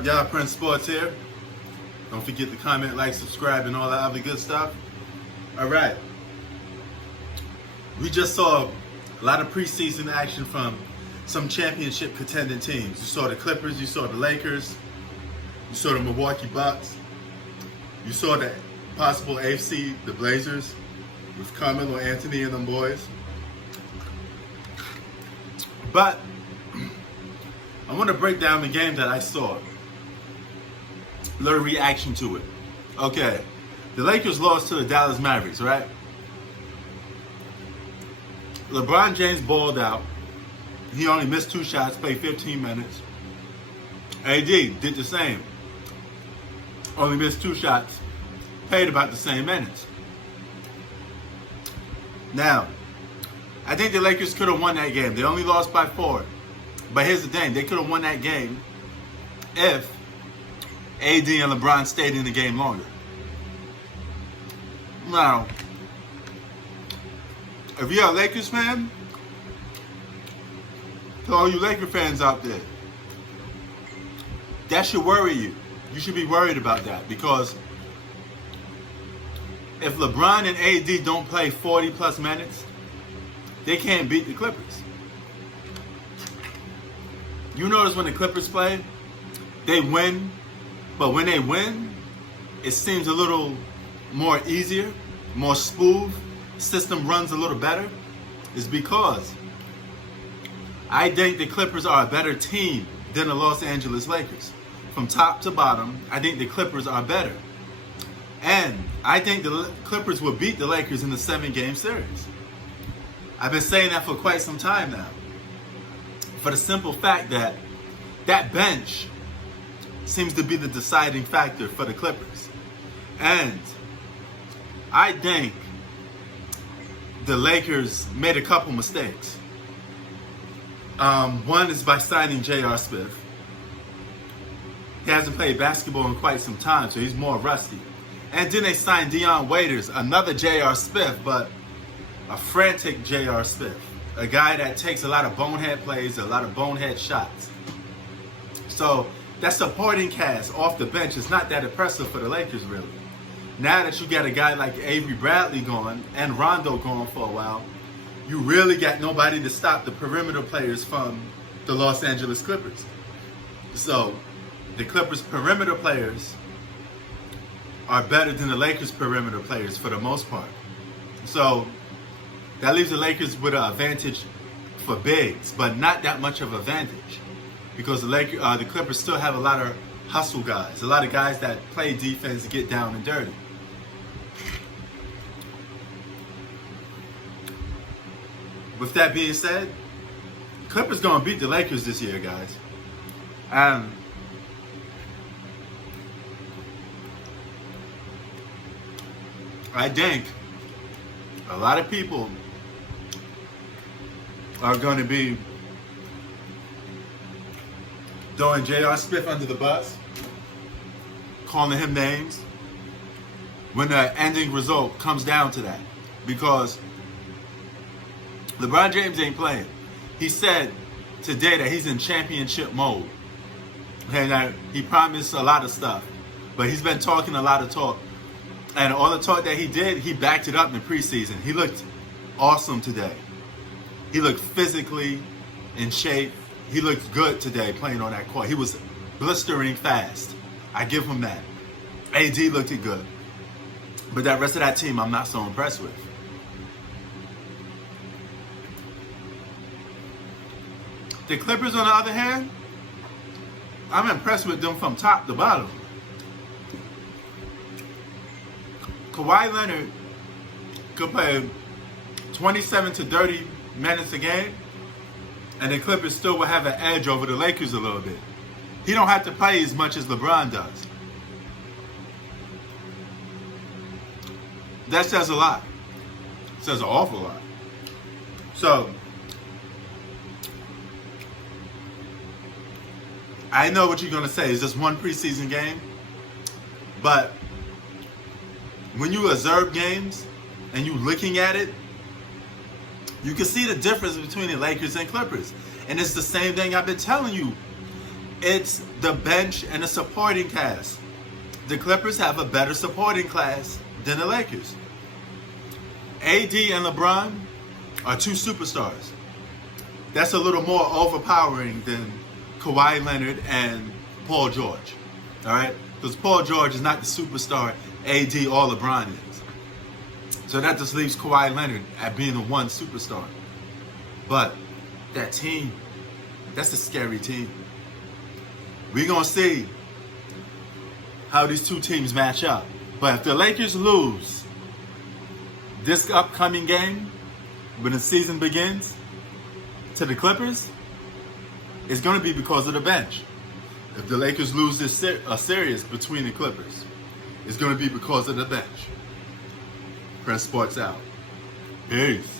up, y'all? Prince Sports here. Don't forget to comment, like, subscribe, and all that other good stuff. All right. We just saw a lot of preseason action from some championship contending teams. You saw the Clippers, you saw the Lakers, you saw the Milwaukee Bucks, you saw the possible AFC, the Blazers, with Carmelo Anthony and them boys. But I want to break down the game that I saw. A little reaction to it. Okay, the Lakers lost to the Dallas Mavericks, right? LeBron James balled out. He only missed 2 shots, played 15 minutes. AD did the same. Only missed 2 shots, played about the same minutes. Now, I think the Lakers could have won that game. They only lost by 4. But here's the thing, they could have won that game if AD and LeBron stayed in the game longer. Now, if you're a Lakers fan, to all you Laker fans out there, that should worry you. You should be worried about that, because if LeBron and AD don't play 40 plus minutes, they can't beat the Clippers. You notice when the Clippers play, they win, but when they win, it seems a little more easier, more smooth, system runs a little better. Is because I think the Clippers are a better team than the Los Angeles Lakers. From top to bottom, I think the Clippers are better. And I think the Clippers will beat the Lakers in the 7-game series. I've been saying that for quite some time now. For the simple fact that that bench seems to be the deciding factor for the Clippers. And I think the Lakers made a couple mistakes. One is by signing J.R. Smith. He hasn't played basketball in quite some time, so he's more rusty. And then they signed Dion Waiters, another J.R. Smith, but a frantic J.R. Smith. A guy that takes a lot of bonehead plays, a lot of bonehead shots. So that supporting cast off the bench is not that impressive for the Lakers, really. Now that you got a guy like Avery Bradley gone and Rondo gone for a while, you really got nobody to stop the perimeter players from the Los Angeles Clippers. So the Clippers' perimeter players are better than the Lakers' perimeter players for the most part. So that leaves the Lakers with an advantage for bigs, but not that much of an advantage, because the Clippers still have a lot of hustle guys, a lot of guys that play defense, get down and dirty. With that being said, Clippers gonna beat the Lakers this year, guys. I think a lot of people are going to be throwing J.R. Smith under the bus, calling him names, when the ending result comes down to that. Because LeBron James ain't playing. He said today that he's in championship mode. And he promised a lot of stuff, but he's been talking a lot of talk. And all the talk that he did, he backed it up in the preseason. He looked awesome today. He looked physically in shape. He looked good today playing on that court. He was blistering fast. I give him that. AD looked good. But that rest of that team, I'm not so impressed with. The Clippers, on the other hand, I'm impressed with them from top to bottom. Kawhi Leonard could play 27 to 30 minutes a game, and the Clippers still will have an edge over the Lakers a little bit. He don't have to play as much as LeBron does. That says a lot. It says an awful lot. So, I know what you're going to say. It's just one preseason game. But when you observe games and you looking at it, you can see the difference between the Lakers and Clippers. And it's the same thing I've been telling you. It's the bench and the supporting cast. The Clippers have a better supporting class than the Lakers. AD and LeBron are two superstars. That's a little more overpowering than Kawhi Leonard and Paul George. All right? Because Paul George is not the superstar AD or LeBron is. So that just leaves Kawhi Leonard at being the one superstar. But that team, that's a scary team. We're going to see how these two teams match up. But if the Lakers lose this upcoming game, when the season begins, to the Clippers, it's going to be because of the bench. If the Lakers lose this series between the Clippers, it's going to be because of the bench. Press Sports out. Peace.